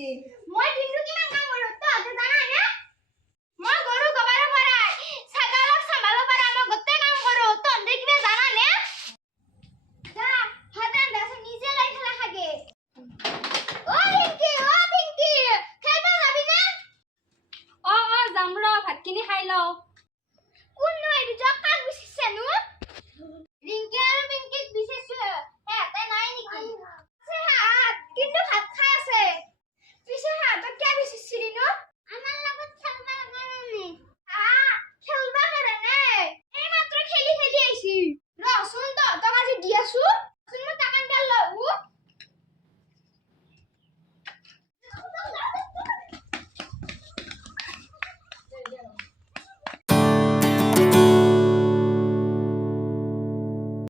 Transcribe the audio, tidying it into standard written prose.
হৈছে মই দিনটো কিমান কাম কৰো তহঁতে জানা নে মই গৰু গবাৰ পৰাই ছাগলক সামলাব পৰা মই গোটেই কাম কৰো তহঁতে কিবা জানা নে যা হাতান দাস নিজে লাই খেলা খাগে ও পিঙ্কি খেলবা যাবি না অ যাম ৰ ভাতখিনি খাই লও কোন নয় দুজক কাক বিচিছে নো রিঙ্কি আর পিঙ্কিক বিশেষ এতে নাই নেকি সে হাত কিন্তু ভাত খাই আছে পিছে হাত কে বিচিছিলি নো